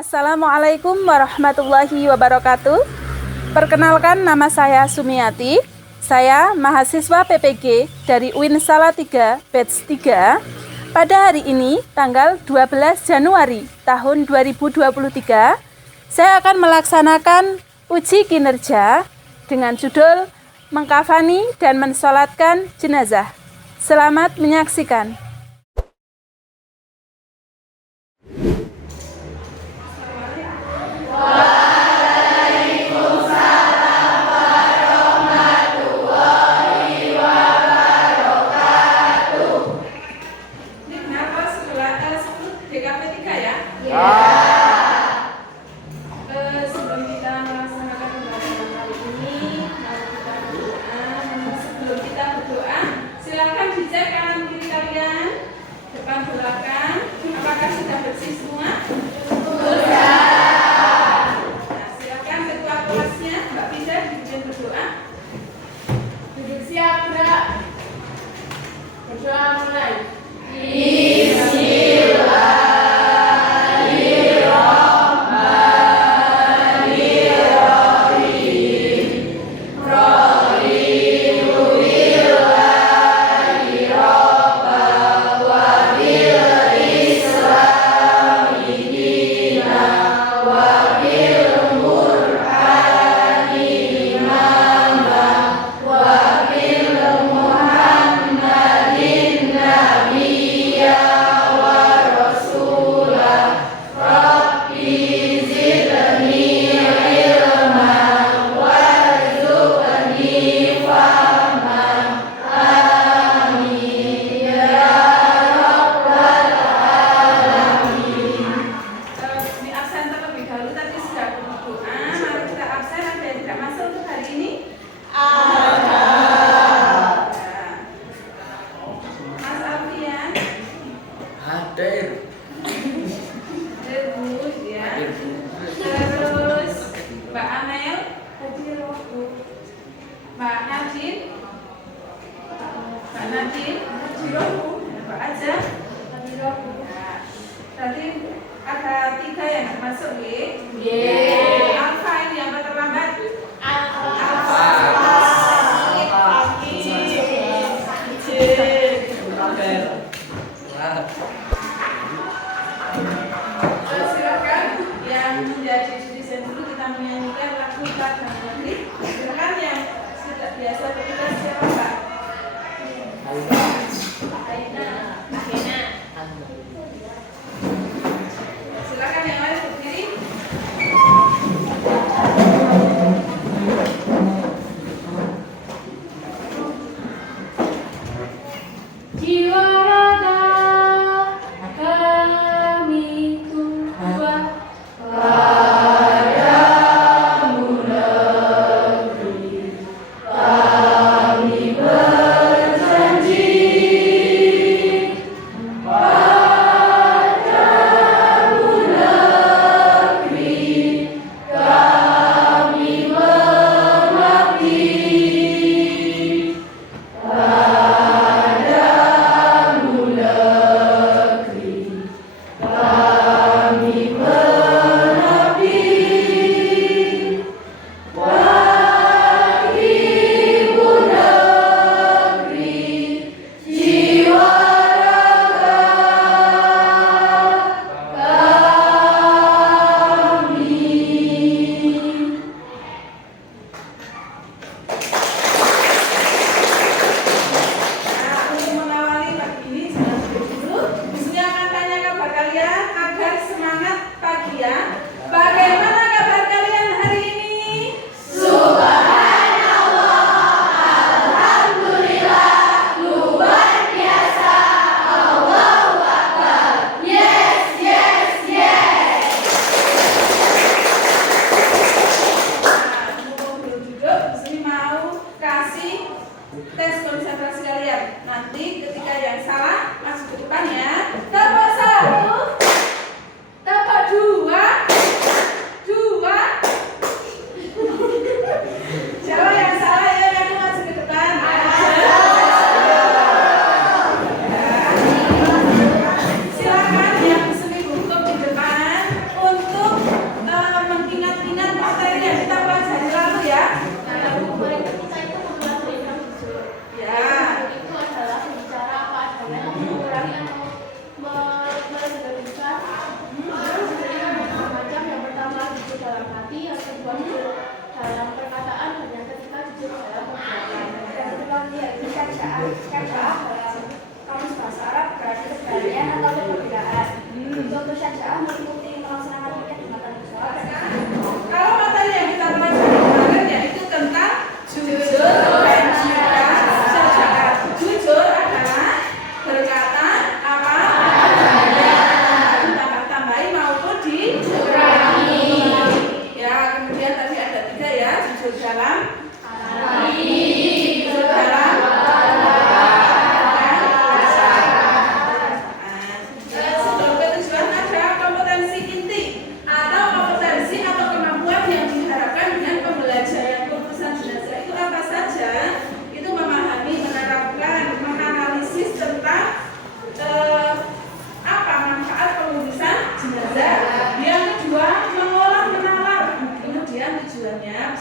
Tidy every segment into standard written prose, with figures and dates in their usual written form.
Assalamualaikum warahmatullahi wabarakatuh. Perkenalkan, nama saya Sumiati. Saya mahasiswa PPG dari UIN Salatiga Batch 3. Pada hari ini, tanggal 12 Januari tahun 2023, saya akan melaksanakan uji kinerja dengan judul Mengkafani dan Mensolatkan Jenazah. Selamat menyaksikan. Sebelum kita melaksanakan pembahasan kali ini, sebelum kita berdoa, silakan dicek kanan kiri kalian, depan belakang, apakah sudah bersih semua? Sudah. Nah, silakan ketua kelasnya, Mbak Fida, dipimpin berdoa. Duduk siap, gerak. Berdoa mulai. Terus Mbak Amel, Mbak Nadine, Mbak Aja. Berarti ada 3 yang masuk, Alfa ini yang terlambat. Alfa. Silakan yang menjadi judisen dulu, kita menyanyikan lagu Padang Negeri. Silakan yang sudah biasa bertugas, siapa Pak? Silakan yang lain berdiri.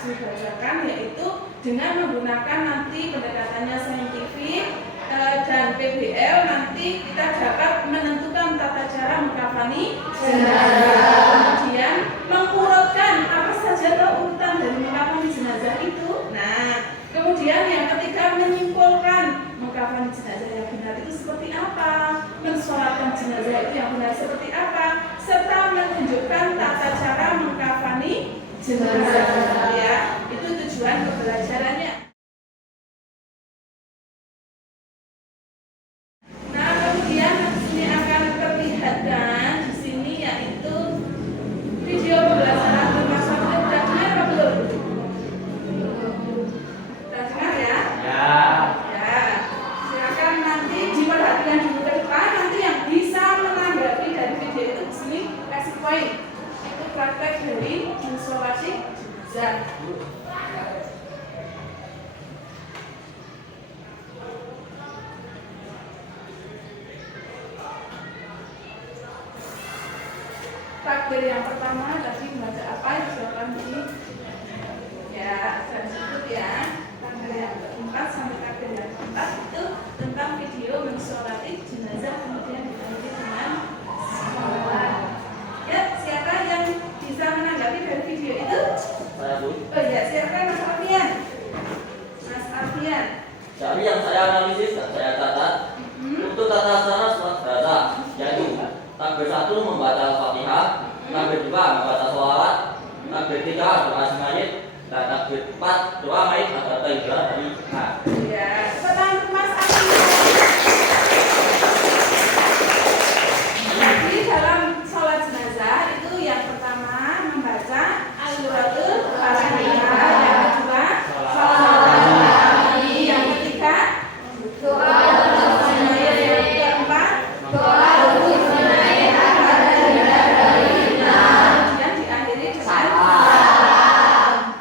dibacakan, yaitu dengan menggunakan nanti pendekatannya saintifik dan PBL, nanti kita dapat menentukan tata cara mengkafani jenazah, kemudian mengurutkan apa saja urutan dari mengkafani jenazah itu. Nah, kemudian yang ketiga menyimpulkan mengkafani jenazah yang benar itu seperti apa, mensolatkan jenazah itu yang benar seperti apa, serta menunjukkan tata cara mengkafani jenazah. Ya, itu tujuan pembelajarannya. Nah, kemudian di sini akan terlihatkan di sini yaitu video pembelajaran bermasa sudah dengar apa belum? Sudah dengar ya? Ya, silakan nanti diperhatikan dulu ke depan. Nanti yang bisa menanggapi dari video itu di sini kasih poin. Itu praktek dari mensolasi jenazah. Takbir yang pertama tadi membaca apa? Silakan ini. Ya, saya sebut ya. Takbir yang keempat sampai takbir yang keempat itu tentang video mensolati jenazah, kemudian dilanjut dengan sholat. Ya, siapa yang bisa menanggapi dari video itu? Saya Bu. Oh ya, silakan Mas Alfian. Mas Alfian. Dari yang saya analisis dan saya catat, untuk tata cara sholat jenazah, yaitu takbir 1 membaca Al-Fatihah, takbir 2 membaca sholawat, takbir 3 doa mayit, dan takbir 4 doa mayit agar terhindar dari benar. Ya, pesan Mas Alfian. Jadi dalam sholat jenazah itu yang pertama membaca Al-Qur'anul Fatihah, yang kedua sholawat, yang ketiga doa mayit, yang keempat doa dan diakhiri dengan salam.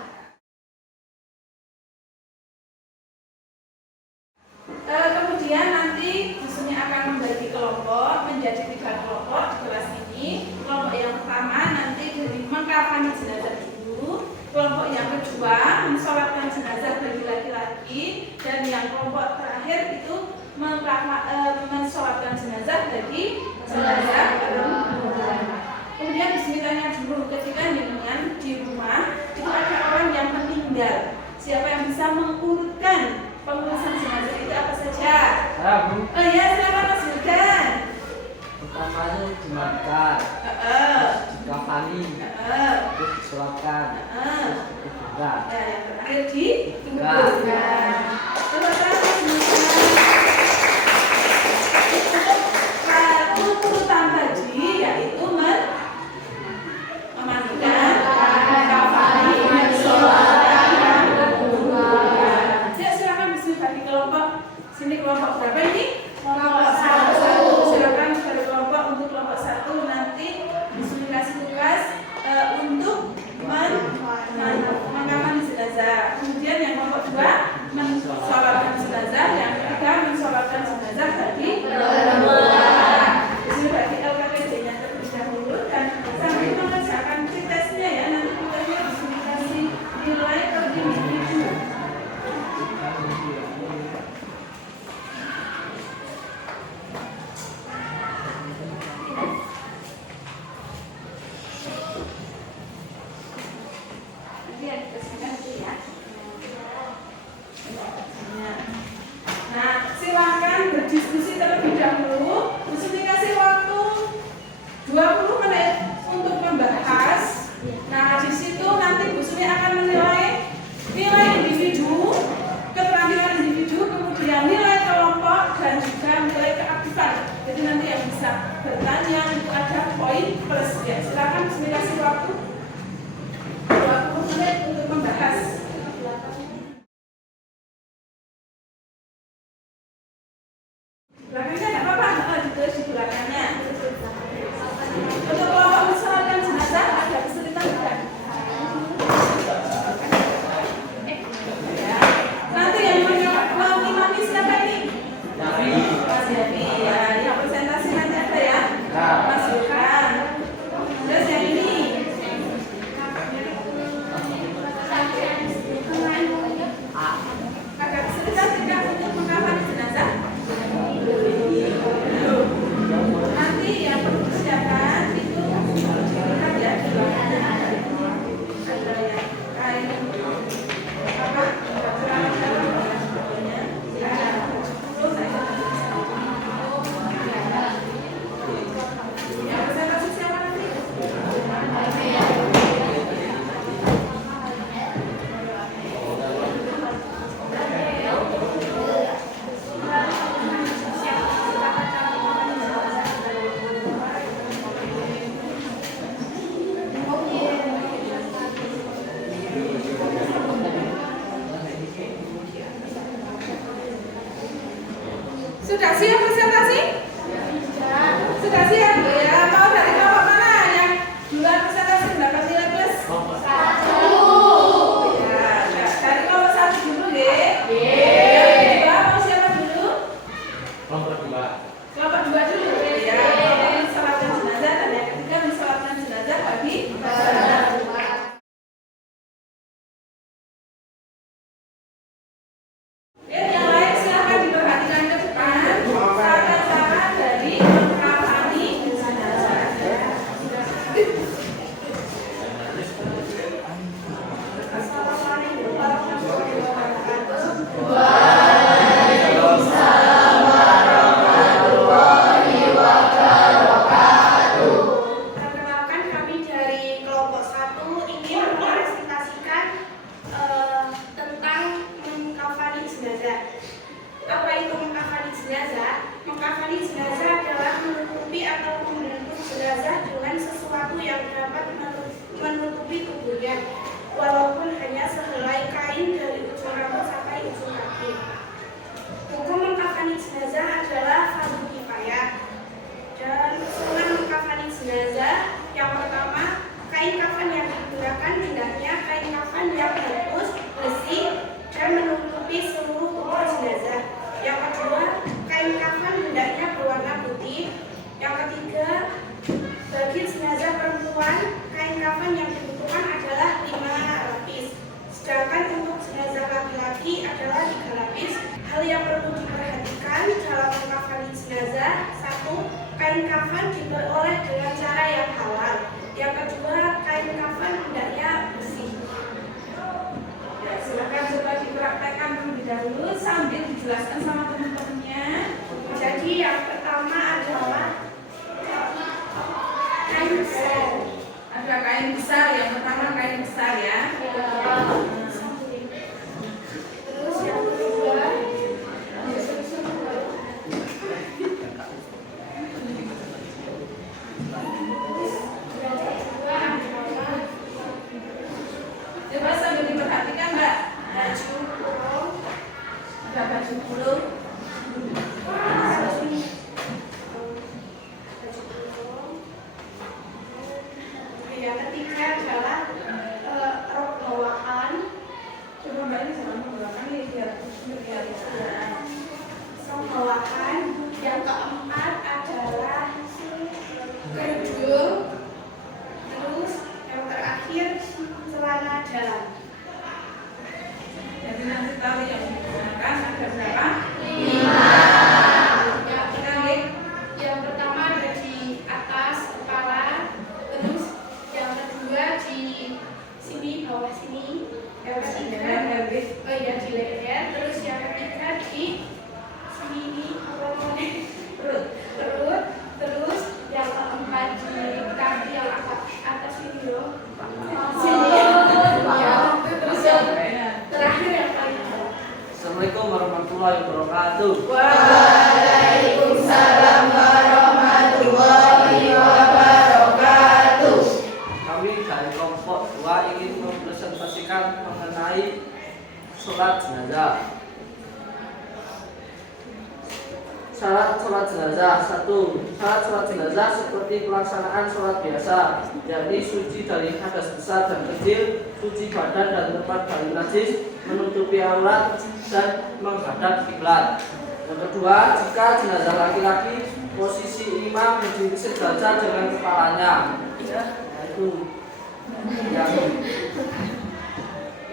Kemudian nanti di sini akan membagi kelompok menjadi 3 kelompok di kelas ini. Kelompok yang pertama nanti dari mengkafani jenazah dulu, kelompok yang kedua mensolatkan jenazah bagi laki-laki, dan yang kelompok terakhir itu mensolatkan jenazah bagi jenazah perempuan. Kemudian di sini tanya dulu, ketika dengan di rumah itu ada orang yang meninggal, siapa yang bisa mengurutkan pengurusan jenazah itu apa saja? Saya Bu, Oh ya, silakan Mas Wildan. pertamanya dimakan, dikafani, terus disolatkan, terus dikuburkan. Ya, yang terakhir dikuburkan. Coba Mas Wildan. Urutan tadi yaitu memandikan, mengkafani, mensolatkan, dan menguburkan. Ya, silakan bisa bagi kelompok. Sini kelompok berapa ini? Kelompok 1. Silakan dari kelompok untuk kelompok 1 nanti disuruh kasih tugas untuk mengkafani jenazah. Kemudian yang kelompok 2 Sudah siap presentasi? Sudah siap ya? Mau dari kelompok mana yang duluan presentasi? Berapa nilai plus? 1. Ya, dari kelompok 1 dulu deh. Yang kedua mau siapa dulu? Kelompok 2. Kelompok 2 dulu. Ya, kelompok mensolatkan jenazah dan yang ketiga mensolatkan jenazah bagi masyarakat. Yang lain silahkan diperhatikan ke depan. Cara-cara dari mengkafani jenazah. Assalamualaikum warahmatullahi wabarakatuh. Perkenalkan, kami dari kelompok 1 ingin mempresentasikan tentang mengkafani jenazah. Apa itu mengkafani jenazah? Mengkafani jenazah adalah menutupi atau membungkus jenazah dengan sesuatu yang dapat menutupi tubuhnya, walaupun hanya sehelai kain dari ujung rambut sampai ujung kaki. Hukum mengkafani jenazah adalah fardu kifayah. Dan usulan mengkafani jenazah, yang pertama, kain kafan yang digunakan hendaknya kain kafan yang bagus, bersih, dan menutupi seluruh tubuh jenazah. Yang kedua, kain kafan hendaknya berwarna putih. Yang ketiga, bagi jenazah perempuan, kain kafan yang dibutuhkan adalah 5 lapis. Sedangkan untuk jenazah laki-laki adalah 3 lapis. Hal yang perlu diperhatikan dalam mengkafani jenazah: 1. Kain kafan diperoleh dengan cara yang halal. Yang kedua, kain kafan hendaknya bersih. Ya, silakan coba dipraktekkan terlebih dahulu sambil dijelaskan sama teman-temannya. Jadi yang pertama adalah kain besar. Ada kain besar, yang pertama kain besar ya. Terus yang kedua Coba sambil diperhatikan Mbak. baju kurung. Ada baju kurung. Yang ketiga adalah rok bawahan. Coba Mbak ini jangan menggunakan ini biar ya. Rok bawahan. Yang keempat adalah kerudung. Terus yang terakhir celana dalam. Jadi nanti tali yang digunakan ada berapa? 5. Kita lihat. Yang pertama ada di atas kepala, terus yang kedua di sini, bawah sini, yang ketiga di leher, terus yang ketiga di sini ini perut, terus yang keempat di kaki yang agak atas ini loh, sini, ya, terus yang terakhir yang paling bawah. Assalamualaikum warahmatullahi wabarakatuh. Waalaikumsalam warahmatullahi wabarakatuh. Kami dari kelompok 2 ingin mempresentasikan mengenai sholat jenazah. Syarat sholat jenazah: 1. Syarat sholat jenazah seperti pelaksanaan sholat biasa, yakni suci dari hadas besar dan kecil, suci badan dan tempat dari najis, menutupi aurat, dan menghadap kiblat. Yang kedua, jika jenazah laki-laki, posisi imam berdiri sejajar dengan kepalanya. Yaitu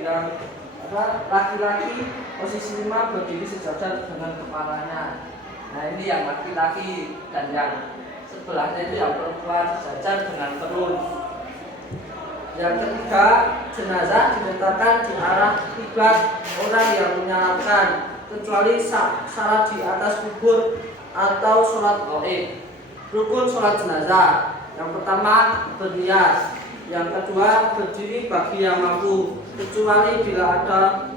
yang laki-laki, posisi imam berdiri sejajar dengan kepalanya. Nah, ini yang laki-laki, dan yang sebelahnya itu yang perempuan sejajar dengan perut. Yang ketiga, jenazah diletakkan di arah kiblat orang yang menyalatkan, kecuali salat di atas kubur atau sholat gaib. Rukun sholat jenazah: yang pertama, berniat. Yang kedua, berdiri bagi yang mampu, kecuali bila ada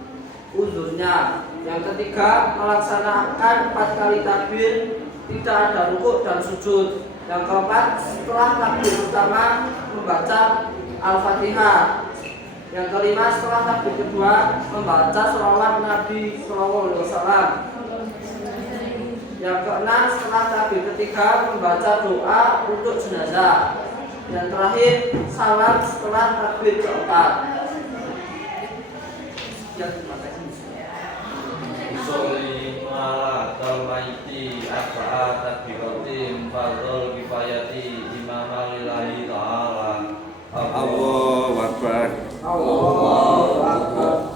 uzurnya. Yang ketiga, melaksanakan 4 kali takbir, tidak ada rukuk dan sujud. Yang keempat, setelah takbir pertama membaca Al-Fatihah. Yang kelima, setelah takbir kedua membaca sholawat Nabi SAW. Yang keenam, setelah takbir ketiga membaca doa untuk jenazah. Dan terakhir, salam setelah takbir keempat. Sekian, terima kasih. Soli malatal maiti arba'a takbiratin fardhul kifayati imama lillahi ta'ala. Allahu Akbar. Allahu Akbar.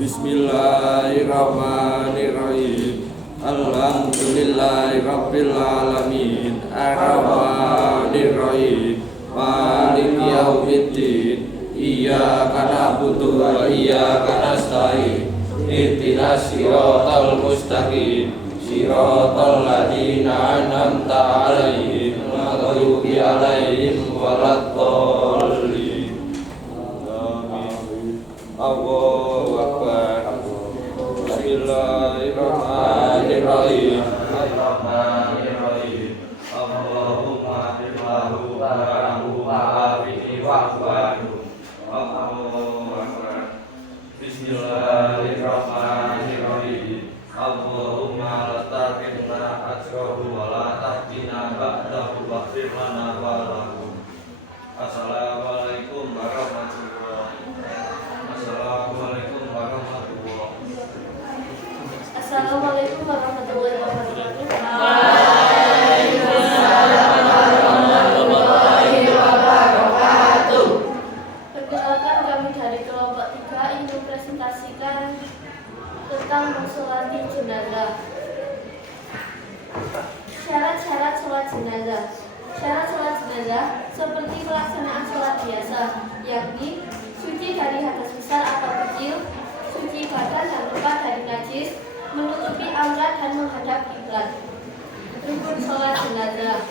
Bismillahirrahmanirrahim. Alhamdulillahi rabbil alamin. Ar-Rahmanirrahim. Maliki yaumiddin. Iyyaka na'budu wa iyyaka nasta'in. Ihdinas siratal mustaqim. Siratal ladzina an'amta 'alaihim ghairil 'alaihim waladdallin. Allahu Akbar. Bismillahirrahmanirrahim. Bismillahirrahmanirrahim. Allahumma bilahu wa'ahu wa'afihi wa'afu. Allahu Akbar. Bismillahirrahmanirrahim. Allahumma la tahrimna ajrahu wa la tahtina ba'dahu waghfir lana wa lahum. Assalamualaikum warahmatullahi wabarakatuh. Assalamualaikum warahmatullahi wabarakatuh. Assalamualaikum warahmatullahi wabarakatuh. Perkenalkan, kami dari kelompok 3 ingin mempresentasikan tentang mensolati jenazah. Syarat-syarat sholat jenazah. Syarat sholat jenazah seperti pelaksanaan sholat biasa, yakni suci dari hadas besar atau kecil, suci badan dan tempat dari najis, menutupi aurat dan menghadap kiblat. Rukun sholat jenazah: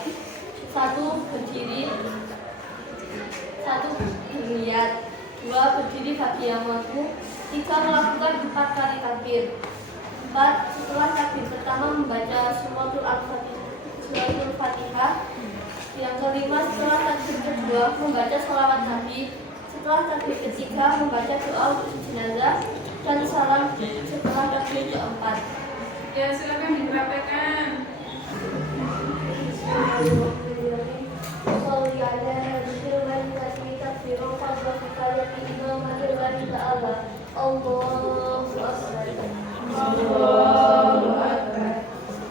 1. Berdiri, 1. Berniat, 2. Berdiri bagi yang mampu, 3. Melakukan 4 kali takbir, 4. Setelah takbir pertama membaca suratul Al-Fatihah. Yang kelima, setelah takbir kedua membaca sholawat Nabi. Setelah takbir ketiga membaca doa untuk jenazah dan salam setelah takbir keempat. Ya, silakan dipraktekkan. Allahu Akbar.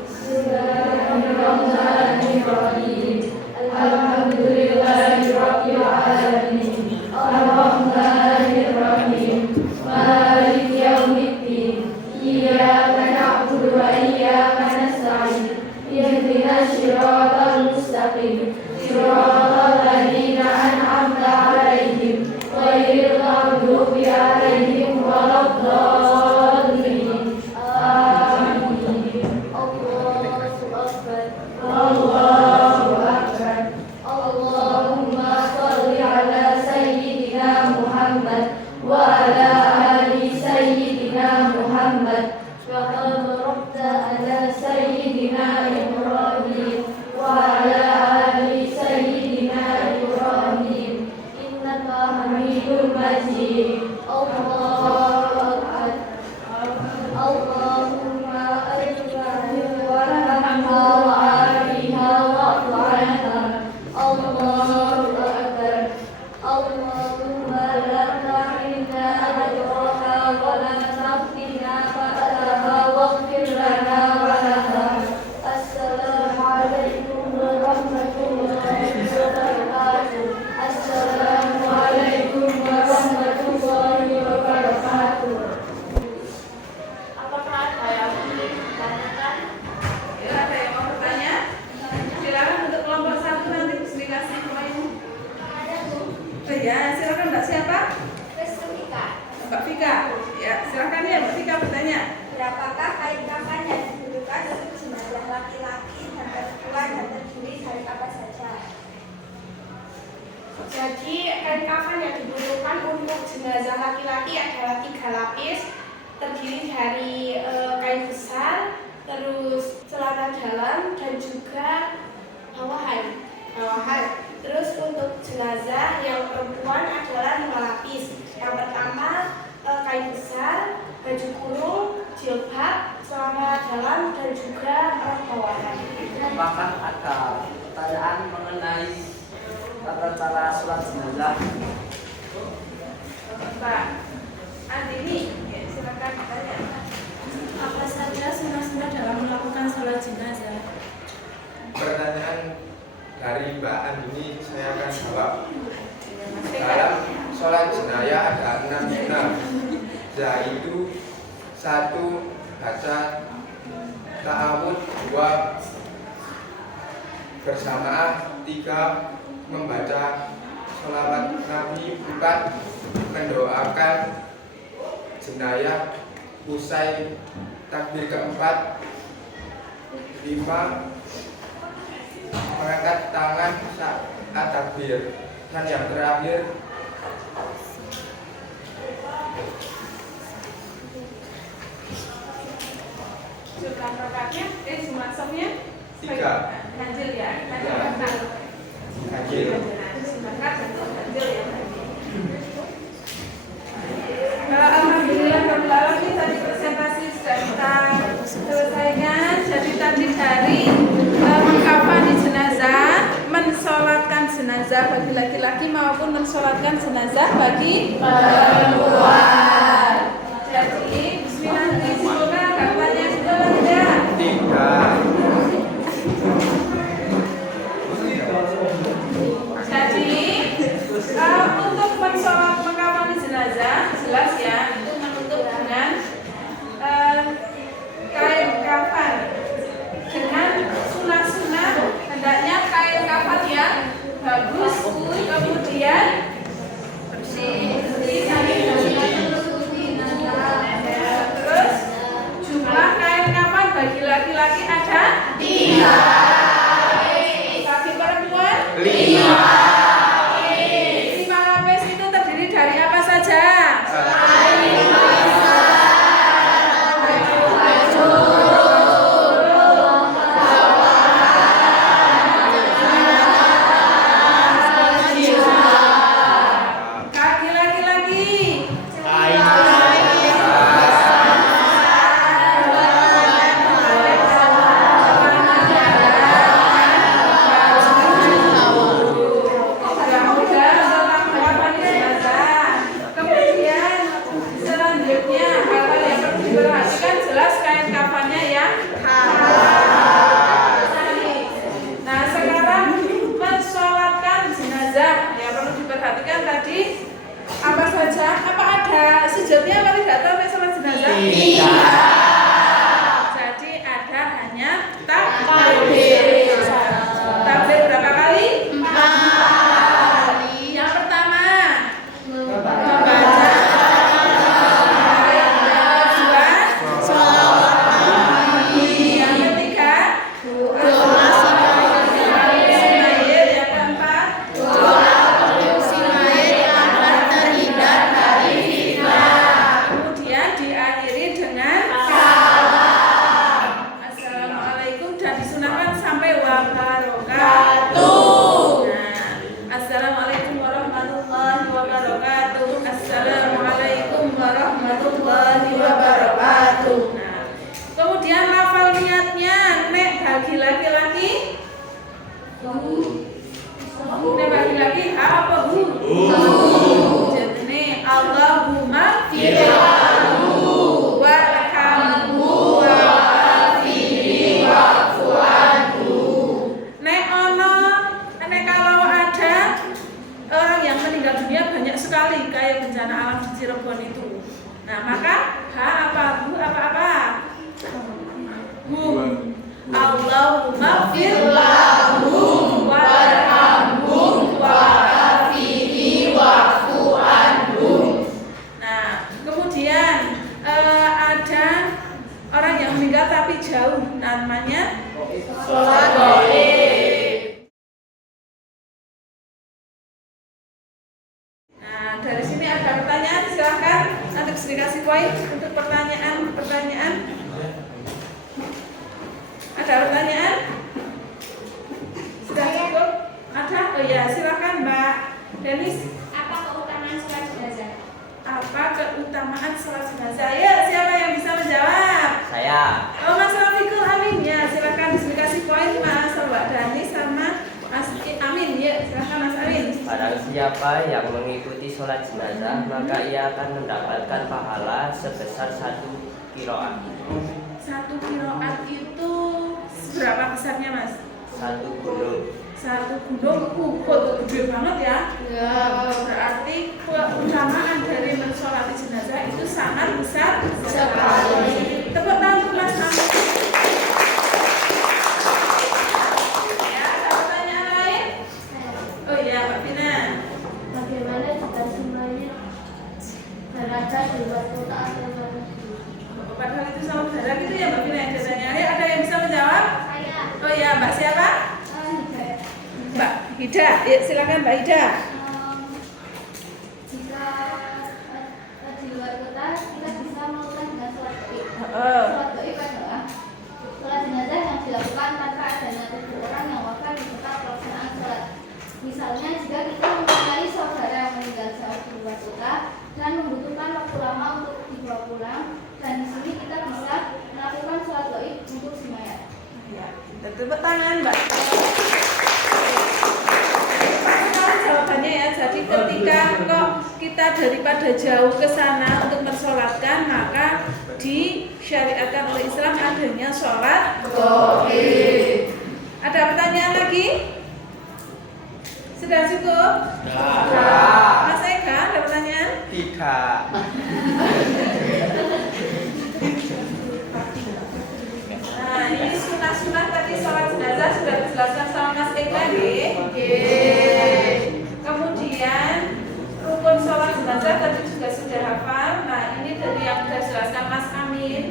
Bismillahirrahmanirrahim. Alhamdulillahirabbil alamin. Ar-Rahmanirrahim. Maliki yaumiddin. Iyyaka na'budu wa iyyaka nasta'in. Ihdinas siratal mustaqim. Siratal ladzina an'amta 'alaihim ghairil maghdubi 'alaihim waladdallin. Amin. Allahu Akbar. Allahu Akbar. Allahumma shalli ala sayyidina Muhammad wa ala ali sayyidina Muhammad. Wa barakta ala sayyidina Ibrahim wa ala ali sayyidina Ibrahim. Innaka Hamidum Majid. Allahu Akbar. Allahumma ajirna wa rahmah wa afiha wa'fu anha. Allahu Akbar. Allahumma la tahrimna ajraha wa la taftina ba'daha waghfir lana wa laha. Assalamualaikum warahmatullahi wabarakatuh. Assalamualaikum warahmatullahi wabarakatuh. Apakah ada yang ditanyakan? Ya, ada yang mau bertanya? Silakan untuk kelompok 1 nanti dikasih pemain. Ya, silakan Mbak siapa? Mbak Vika. Ya, silakan ya Mbak Vika bertanya. Berapakah kain kafan yang digunakan untuk jenazah laki-laki dan perempuan dan terdiri dari apa saja? Jadi kain kafan yang dibutuhkan untuk jenazah laki-laki adalah 3 lapis, terdiri dari kain besar, terus celana dalam dan juga bawahan. Terus untuk jenazah yang perempuan adalah 5 lapis. Yang pertama kain besar, baju kurung, jilbab, celana dalam dan juga apakah ada pertanyaan mengenai tata cara sholat jenazah? Pak Andini, ya, silakan bertanya. Apa saja sunnah-sunnah dalam melakukan sholat jenazah? Pertanyaan dari Mbak Andini saya akan jawab. Dalam sholat jenazah ada 6 sunnah, yaitu 1. Baca ta'awud, 2. Berjamaah, 3. Membaca sholawat Nabi, 4. Mendoakan jenazah usai takbir keempat, 5. Mengangkat tangan saat takbir, dan yang terakhir Jumlah rakaatnya, jumlah somnya 3. ganjil ya, ganjil. Ganjil. Jumlah rakaat itu ganjil ya. Alhamdulillah Rabbil tadi presentasi sudah kita selesaikan. Jadi tadi dari mengkafani jenazah, mensolatkan jenazah bagi laki-laki maupun mensolatkan jenazah bagi perempuan. Jadi bismillah, semoga gambarnya sudah ada. 3. Jadi untuk mensolat mengkafani jenazah jelas ya, itu menutup dengan kain kafan dengan sunnah-sunnah. Hendaknya kain kafan yang bagus, kemudian bersih. Terus jumlah kain kafan bagi laki-laki ada 3, bagi perempuan 5. 5 lapis itu terdiri dari apa saja? Kaki laki-laki. Kemudian selanjutnya hal-hal yang perlu diperhatikan, jelas kain kafannya yang halal. Nah sekarang mensolatkan jenazah ya perlu diperhatikan tadi apa saja, apa ada sujudnya apa tidak tahu sholat jenazah? Jadi ada hanya takbir. Takbir berapa kali? 4. Yang pertama membaca yang ketiga yang keempat kemudian diakhiri dengan Assalamualaikum dan disunahkan sampai wabarakatuh. Nah, Assalamualaikum warahmatullahi wabarakatuh. Assalamualaikum warahmatullahi wabarakatuh. Nah, kemudian lafal niatnya nek bagi laki-laki nek bagi laki apa bu? Jadi Allahumma firlahu warhamhu wa'afihi wa'fu anhu. Nek ono, nek kalau ada orang yang meninggal dunia banyak sekali kayak bencana alam di Cirebon itu. Nah maka apa bu apa? Bu. Allahumma firlahu warhamhu wa'afihi wa'fu anhu. Nah kemudian ada orang yang meninggal tapi jauh, namanya sholat gaib. Nah dari sini ada pertanyaan, silahkan nanti bisa dikasih poin untuk pertanyaan. Ada pertanyaan? Sudah cukup? Ada? Oh ya silakan Mbak Denis. Apa keutamaan sholat jenazah? Apa keutamaan sholat jenazah? Ya siapa yang bisa menjawab? Saya. Oh Mas Rafiqul Amin ya silakan dikasih poin Mas siapa yang mengikuti sholat jenazah maka ia akan mendapatkan pahala sebesar 1 kiroat. 1 kiroat itu berapa besarnya Mas? 1 gunung. 1 gunung Uhud, gede banget ya. Berarti keutamaan dari mensolati jenazah itu sangat besar sekali. Tepuk tangan untuk Mas Amin. Ya, ada pertanyaan lain? Oh iya, Mbak Vina. Bagaimana jika semuanya berada di luar kota atau luar negeri? Padahal itu saudara gitu ya Mbak Vina yang biasanya. Ayo, ada yang bisa menjawab? Saya. Oh iya, Mbak siapa? Hidayat. Mbak Hida. Ya, silakan Mbak Hida. Jika di luar kota kita bisa melakukan dengan sholat gaib. Oh. Sholat gaib adalah sholat jenazah yang dilakukan tanpa adanya tubuh orang yang wafat di tempat pelaksanaan sholat. Misalnya jika kita mempunyai saudara yang meninggal jauh di luar kota dan membutuhkan waktu lama untuk dibawa pulang, dan di sini kita bisa melakukan sholat gaib untuk si mayat. Ya, tepuk tangan Mbak. Jawabannya ya, jadi ketika kok kita daripada jauh ke sana untuk mensolatkan, maka disyariatkan oleh Islam adanya sholat gaib. Ada pertanyaan lagi? Sudah cukup? Mas Eka, ada pertanyaan? Tidak. Nah, ini sunah-sunah tadi sholat jenazah sudah dijelaskan sama Mas Eka nih. Kemudian rukun sholat jenazah tadi juga sudah hafal. Nah, ini dari yang sudah dijelaskan Mas Amin.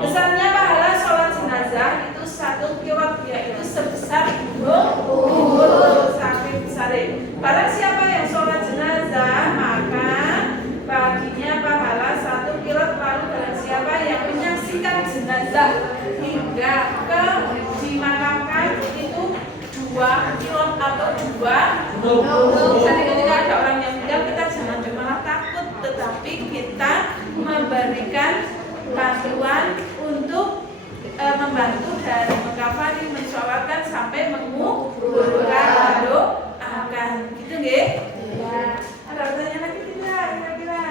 Besarnya pahala sholat jenazah itu 1 kirat, yaitu sebesar Uhud, sangat besar. Barang siapa yang sholat jenazah maka baginya pahala 1 kirat. Lalu barang siapa yang menyaksikan jenazah hingga ke dimakamkan itu 2 kirat atau 2. Jadi ketika ada orang yang meninggal, kita jangan malah takut, tetapi kita memberikan bantuan untuk membantu dari mengkafani, mensolatkan sampai menguburkan, mendoakan, gitu nggih? Ada pertanyaan lagi tidak? Kira-kira?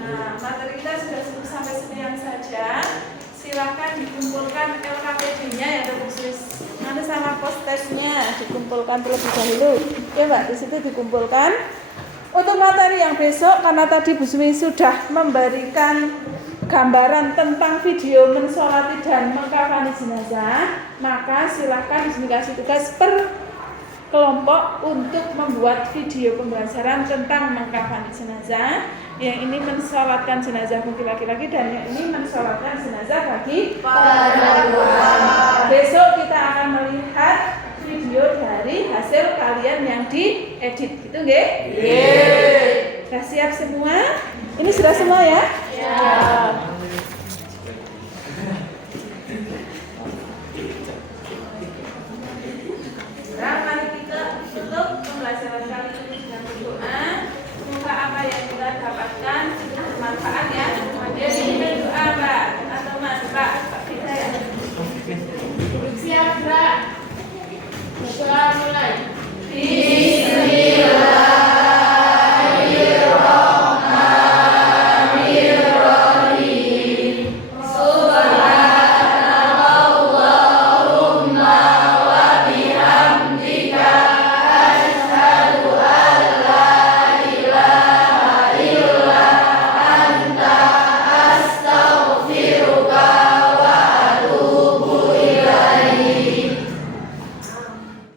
Nah, materi kita sudah cukup sampai sekian saja. Silakan dikumpulkan LKPD-nya ya, Dr. Sus. Nanti sama post-testnya dikumpulkan terlebih dahulu. Ya Mbak, di situ dikumpulkan. Untuk materi yang besok, karena tadi Bu Sumi sudah memberikan gambaran tentang video mensolati dan mengkafani jenazah, maka silahkan dikasih tugas per kelompok untuk membuat video pembelajaran tentang mengkafani jenazah. Yang ini mensolatkan jenazah bagi laki-laki dan yang ini mensolatkan jenazah bagi perempuan. Besok kita akan melihat video dari hasil kalian yang diedit, gitu nggih? Sudah siap semua? Ini sudah semua ya? Ya.